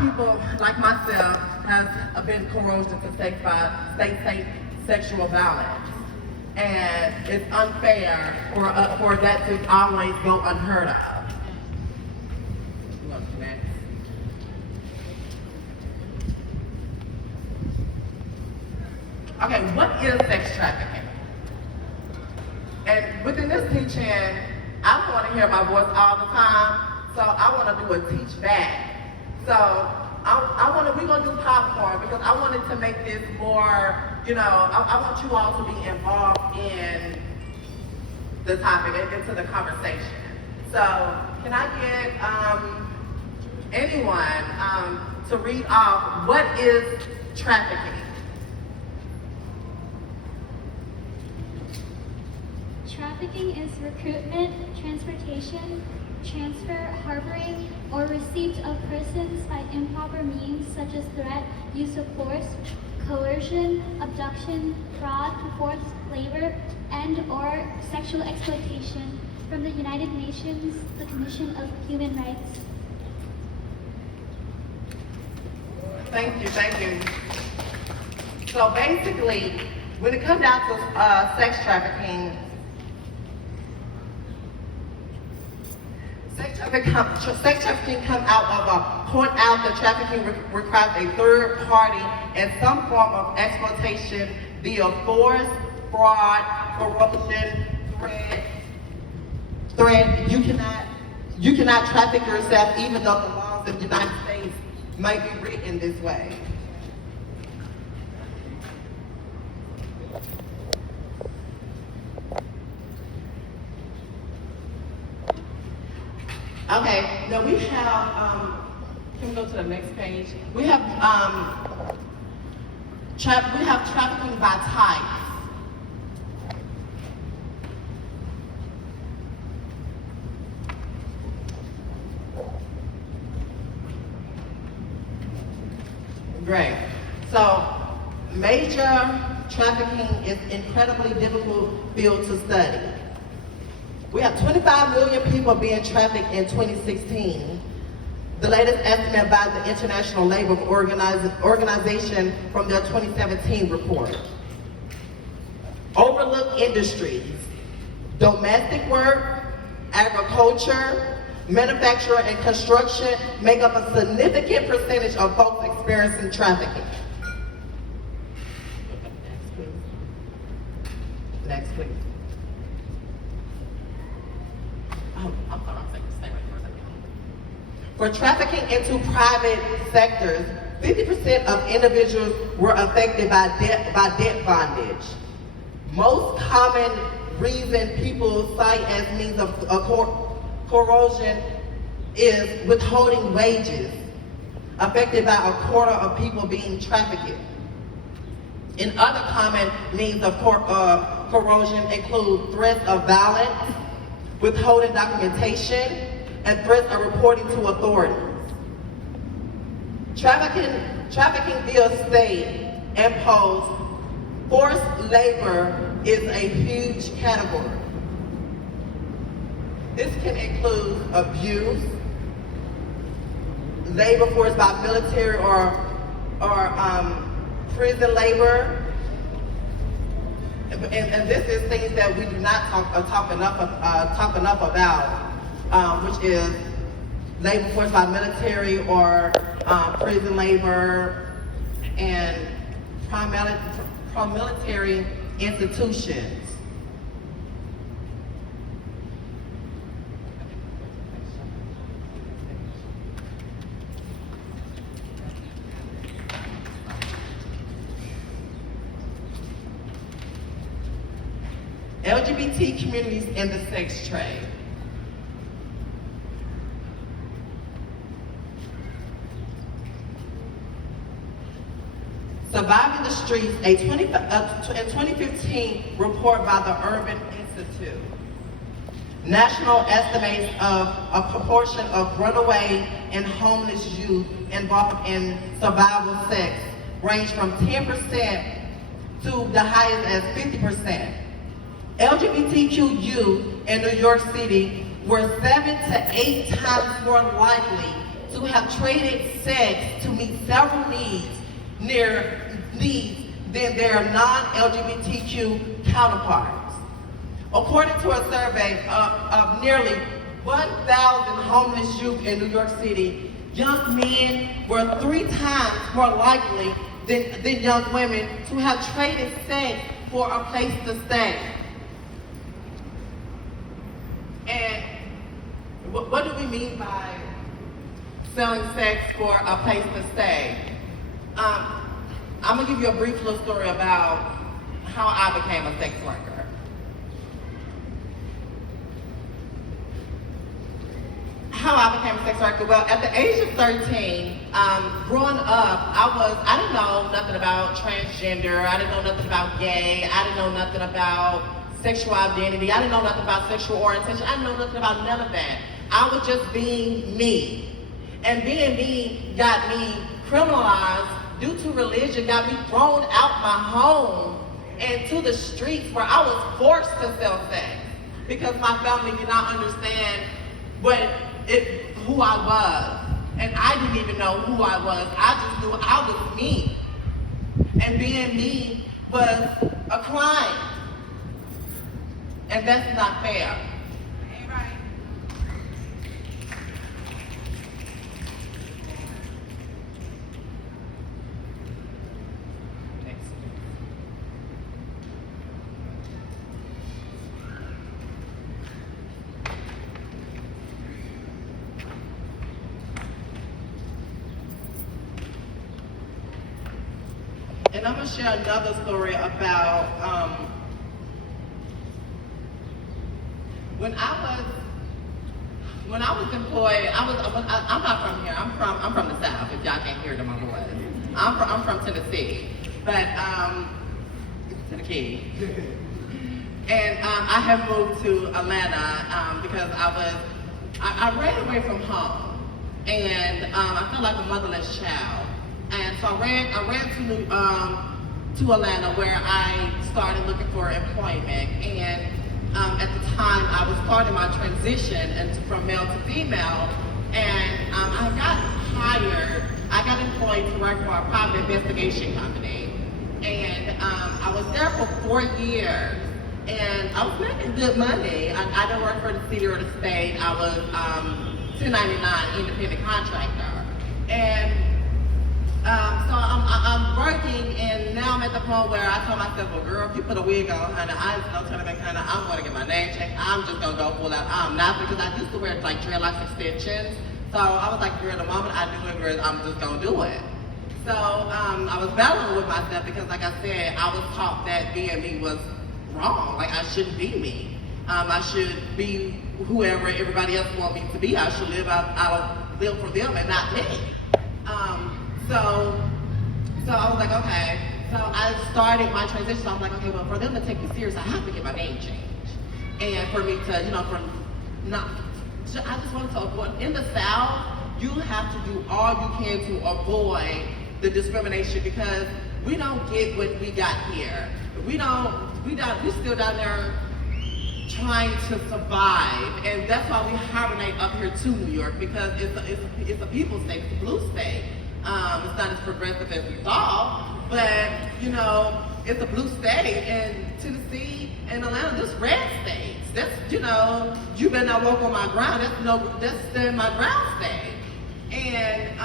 people like myself has been coerced into state sexual violence, and it's unfair for that to always go unheard of. Next. Okay, what is sex trafficking? And within this teaching, I don't want to hear my voice all the time, so I want to do a teach back. So we're going to do popcorn because I wanted to make this more, I want you all to be involved in the topic and into the conversation. So can I get anyone to read off what is trafficking? Trafficking is recruitment, transportation, transfer, harboring, or receipt of persons by improper means such as threat, use of force, coercion, abduction, fraud, forced labor, and/or sexual exploitation from the United Nations, the Commission of Human Rights. Thank you. So basically, when it comes down to sex trafficking, sex trafficking comes out of point out that trafficking requires a third party and some form of exploitation via force, fraud, corruption, threat. You cannot traffic yourself even though the laws of the United States may be written this way. Okay, now we have, can we go to the next page? We have trafficking by type. Great. So, major trafficking is incredibly difficult field to study. We have 25 million people being trafficked in 2016. The latest estimate by the International Labor Organization from their 2017 report. Overlooked industries, domestic work, agriculture, manufacturing, and construction make up a significant percentage of folks experiencing trafficking. Next, please. For trafficking into private sectors, 50% of individuals were affected by debt bondage. Most common reason people cite as means of coercion is withholding wages, affected by a quarter of people being trafficked. And other common means of coercion include threats of violence, withholding documentation, and threats of reporting to authorities. Trafficking via state imposed forced labor is a huge category. This can include abuse, labor forced by military or prison labor, and this is things that we do not talk enough about, which is labor forced by military or prison labor and military institutions. LGBT communities in the sex trade. Surviving the Streets, a 2015 report by the Urban Institute. National estimates of a proportion of runaway and homeless youth involved in survival sex range from 10% to the highest as 50%. LGBTQ youth in New York City were 7 to 8 times more likely to have traded sex to meet several needs than their non-LGBTQ counterparts. According to a survey of nearly 1,000 homeless youth in New York City, young men were 3 times more likely than young women to have traded sex for a place to stay. And what do we mean by selling sex for a place to stay? I'm gonna give you a brief little story about how I became a sex worker. How I became a sex worker? Well, at the age of 13, growing up, I didn't know nothing about transgender, I didn't know nothing about gay, I didn't know nothing about sexual identity, I didn't know nothing about sexual orientation, I didn't know nothing about none of that. I was just being me. And being me got me criminalized due to religion, got me thrown out my home and to the streets where I was forced to sell sex because my family did not understand who I was. And I didn't even know who I was. I just knew I was me. And being me was a crime. And that's not fair. Ain't right. And I'm gonna share another story about when I was employed. I'm not from here. I'm from the South. If y'all can't hear it in my voice, I'm from Tennessee, but Tennessee. And I have moved to Atlanta because I ran away from home, and I felt like a motherless child. And so I ran to Atlanta where I started looking for employment. And at the time I was starting my transition from male to female, and I got employed to work for a private investigation company. And I was there for 4 years, and I was making good money. I didn't work for the city or the state. I was 1099 independent contractor. And so I'm working, and now I'm at the point where I told myself, well, girl, if you put a wig on, honey, I'm telling you, honey, I'm going to get my name changed. I'm just going to go full out. I'm not, because I used to wear like dreadlocks extensions. So I was like, girl, the moment I do it, girl, I'm just going to do it. So I was battling with myself because, like I said, I was taught that being me was wrong. Like, I shouldn't be me. I should be whoever everybody else wants me to be. I should live for them and not me. So I was like, okay. So I started my transition. So I was like, okay, well, for them to take me serious, I have to get my name changed. And for me to, I just wanted to avoid, in the South, you have to do all you can to avoid the discrimination, because we don't get what we got here. We're still down there trying to survive, and that's why we hibernate up here to New York, because it's a people state, it's a blue state. It's not as progressive as we thought, but it's a blue state, and Tennessee and Atlanta, that's red states. That's, you better not walk on my ground. That's my ground state. And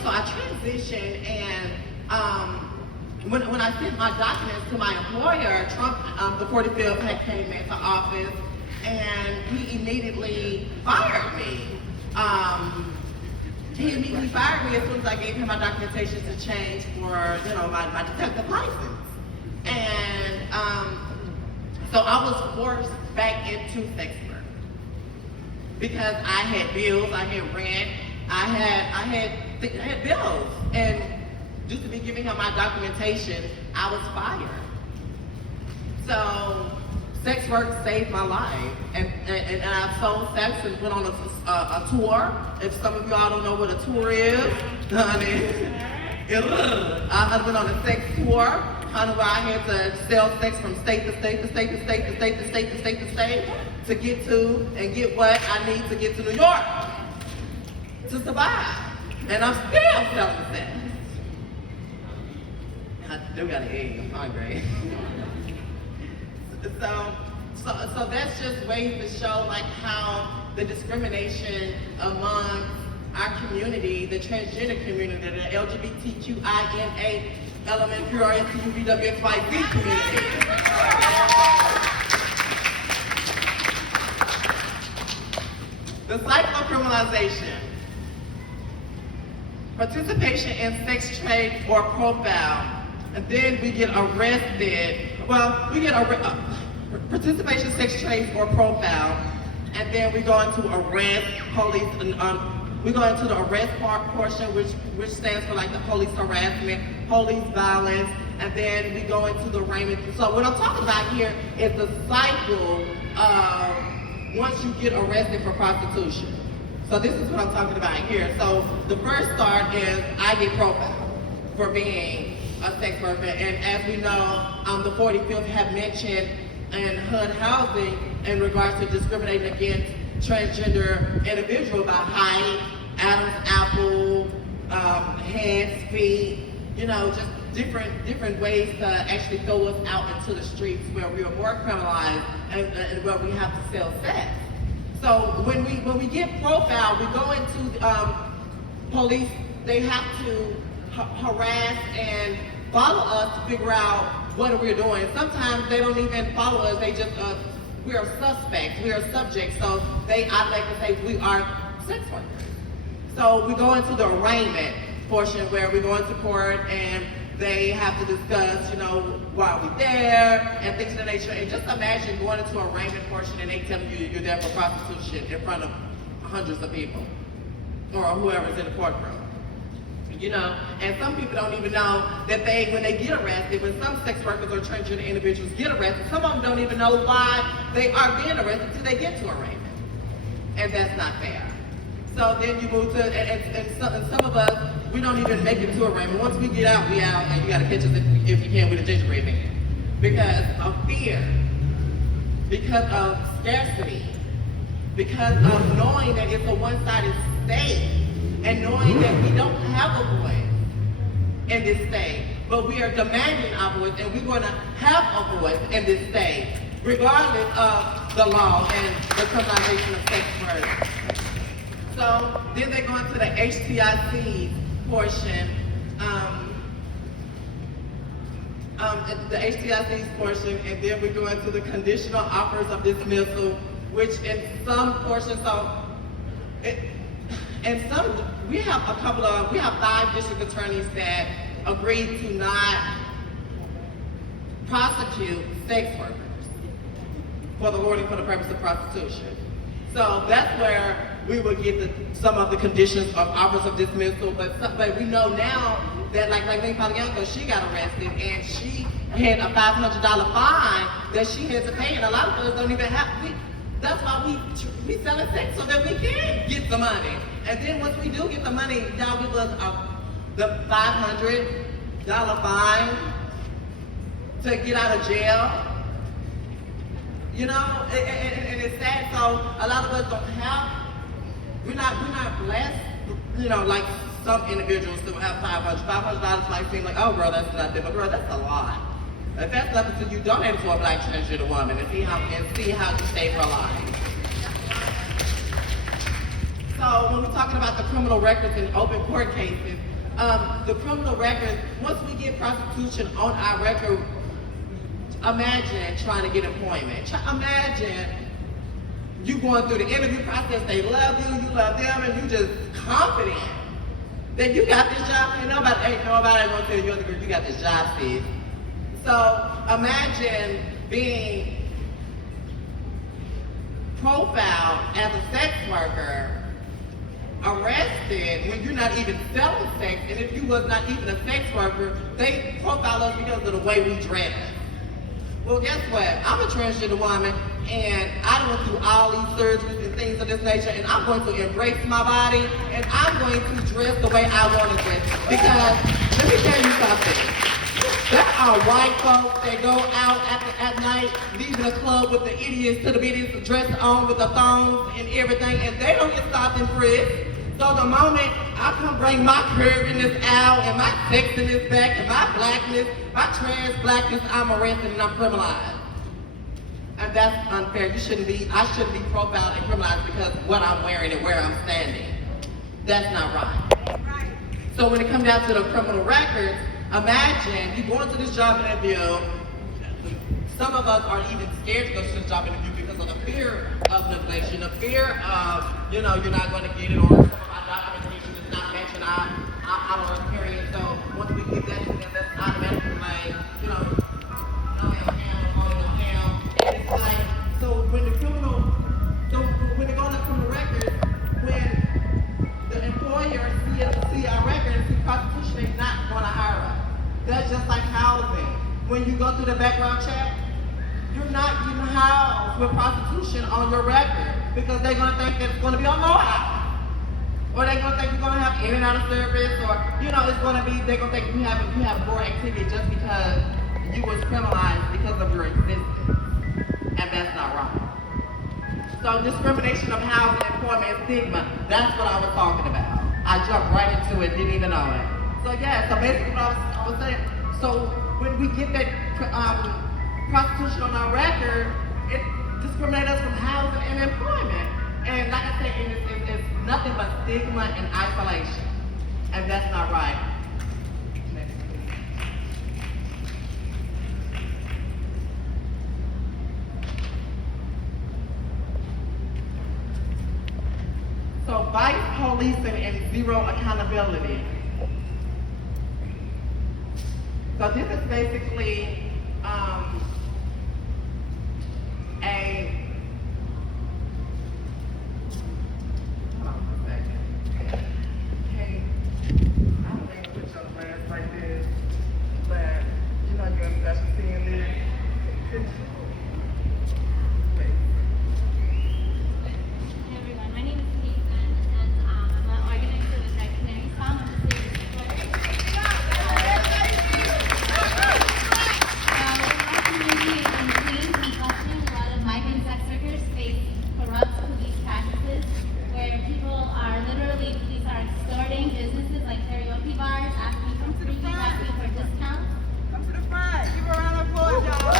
so I transitioned, and when I sent my documents to my employer, Trump, the 45th, had came into office, and he immediately fired me. He immediately fired me as soon as I gave him my documentation to change for, my detective license. And so I was forced back into sex work because I had bills, I had rent, I had bills, and due to me giving him my documentation, I was fired. So sex work saved my life, and I sold sex and went on a tour. If some of y'all don't know what a tour is, honey, I went on a sex tour, honey, where I had to sell sex from state to state to state to state to state to state to state to state to get what I need to get to New York. to survive. And I'm still selling sex. I do gotta eat, I'm hungry. So that's just ways to show like how the discrimination among our community, the transgender community, the LGBTQINA, LMNPRSTUVWXYZ community. The cycle of criminalization. Participation in sex trade or profile, and then we get arrested. Well, we get participation in sex trade or profile, and then we go into arrest, police, we go into the arrest portion, which stands for like the police harassment, police violence, and then we go into the arraignment. So what I'm talking about here is the cycle of once you get arrested for prostitution. So this is what I'm talking about here. So the first start is I get profiled for being a sex worker, and as we know, the 45th have mentioned in HUD housing in regards to discriminating against transgender individuals by height, Adam's apple, hands, feet, you know, just different ways to actually throw us out into the streets where we are more criminalized and where we have to sell sex. So when we get profiled, we go into police. They have to harass and follow us to figure out what we're doing. Sometimes they don't even follow us. They just we are suspects. We are subjects. So I like to say we are sex workers. So we go into the arraignment portion where we go into court and they have to discuss, you know, why we there and things of that nature. And just imagine going into an arraignment portion and they telling you you're there for prostitution in front of hundreds of people or whoever's in the courtroom. You know, and some people don't even know that when they get arrested, when some sex workers or transgender individuals get arrested, some of them don't even know why they are being arrested until they get to arraignment. And that's not fair. So then you move to, and some of us, we don't even make it to arraignment. Once we get out, we out, and you gotta catch us if you can with a gingerbread man. Because of fear, because of scarcity, because of knowing that it's a one-sided state, and knowing that we don't have a voice in this state, but we are demanding our voice, and we're going to have a voice in this state, regardless of the law and the criminalization of sex work. So then they go into the HTIC portion, the HTIC's portion, and then we go into the conditional offers of dismissal, which in some portions, we have 5 district attorneys that agreed to not prosecute sex workers for the lording for the purpose of prostitution. So that's where we would get some of the conditions of offers of dismissal, but we know now that like Lynn Palianco, she got arrested and she had a $500 fine that she had to pay, and a lot of us don't even have. That's why we selling sex so that we can get the money. And then once we do get the money, y'all give us the $500 fine to get out of jail. You know, and it's sad. So a lot of us don't have. We're not blessed. You know, like some individuals who have $500 might seem like, oh, girl, that's nothing. But girl, that's a lot. If that's nothing to you, donate it to a Black transgender woman and see how you save her life. So when we're talking about the criminal records in open court cases, the criminal records, once we get prostitution on our record, imagine trying to get employment. Imagine you going through the interview process, they love you, you love them, and you just confident that you got this job. And nobody gonna tell you, you got this job, sis. So imagine being profiled as a sex worker, arrested when you're not even selling sex, and if you was not even a sex worker, they profile us because of the way we dress. Well, guess what? I'm a transgender woman, and I went through all these surgeries and things of this nature, and I'm going to embrace my body, and I'm going to dress the way I want to dress. Because, let me tell you something. There are white folks that go out at night, leaving the club with the idiots to the bitties dressed on with the thongs and everything, and they don't get stopped and frisked. So the moment I come bring my curviness out and my sexiness back and my blackness, my trans blackness, I'm arrested and I'm criminalized. And that's unfair. I shouldn't be profiled and criminalized because of what I'm wearing and where I'm standing. That's not right. So when it comes down to the criminal records, imagine you go into this job interview. Some of us are even scared to go to this job interview because of the fear of neglection, the fear of, you're not going to get it, or some of our documentation is not matching our experience. So once we give that to them, that's automatically like, no ham. And it's like, so when they go to criminal records, when the employer see our records, see prostitution, they're not going to hire us. That's just like housing. When you go through the background check, you're not getting housed with prostitution on your record because they're going to think that it's going to be on low house. Or they're going to think you're going to have in and out of service, or, it's going to be, they're going to think you have more activity just because you was criminalized because of your existence. And that's not right. So discrimination of housing, employment, and stigma, that's what I was talking about. I jumped right into it, didn't even know it. So yeah, so basically what I was saying, so when we get that prostitution on our record, it discriminates us from housing and employment. And like I said, it's nothing but stigma and isolation. And that's not right. Next, please. So vice policing and zero accountability. So this is basically hold on a second. Hey, I don't think I put your glass like this, but you're especially seeing this. Hey everyone, my name is Caitlin, and I'm an organizer with Black and Latin Transgender. Our community is in Queens and Flushing. A lot of migrant sex workers face corrupt police practices, where police are extorting businesses like karaoke bars, asking for freebies, asking for discounts. Come to the front. Give a round of applause, y'all.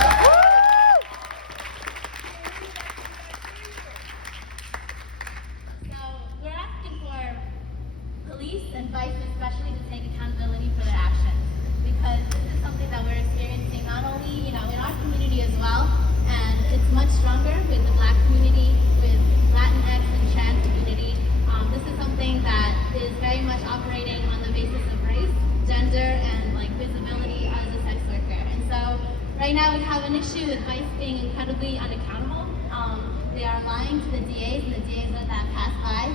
So we're asking for police and vice especially to take accountability for their actions, because this is something that we're experiencing not only in our community as well, and it's much stronger with the Black community, with Latinx and trans community. This is something that is very much operating on the basis of race, gender, and visibility as a sex worker. And so right now we have an issue with vice being incredibly unaccountable. They are lying to the DAs, and the DAs let that pass by.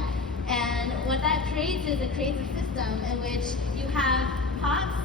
And what that creates is it creates a system in which you have cops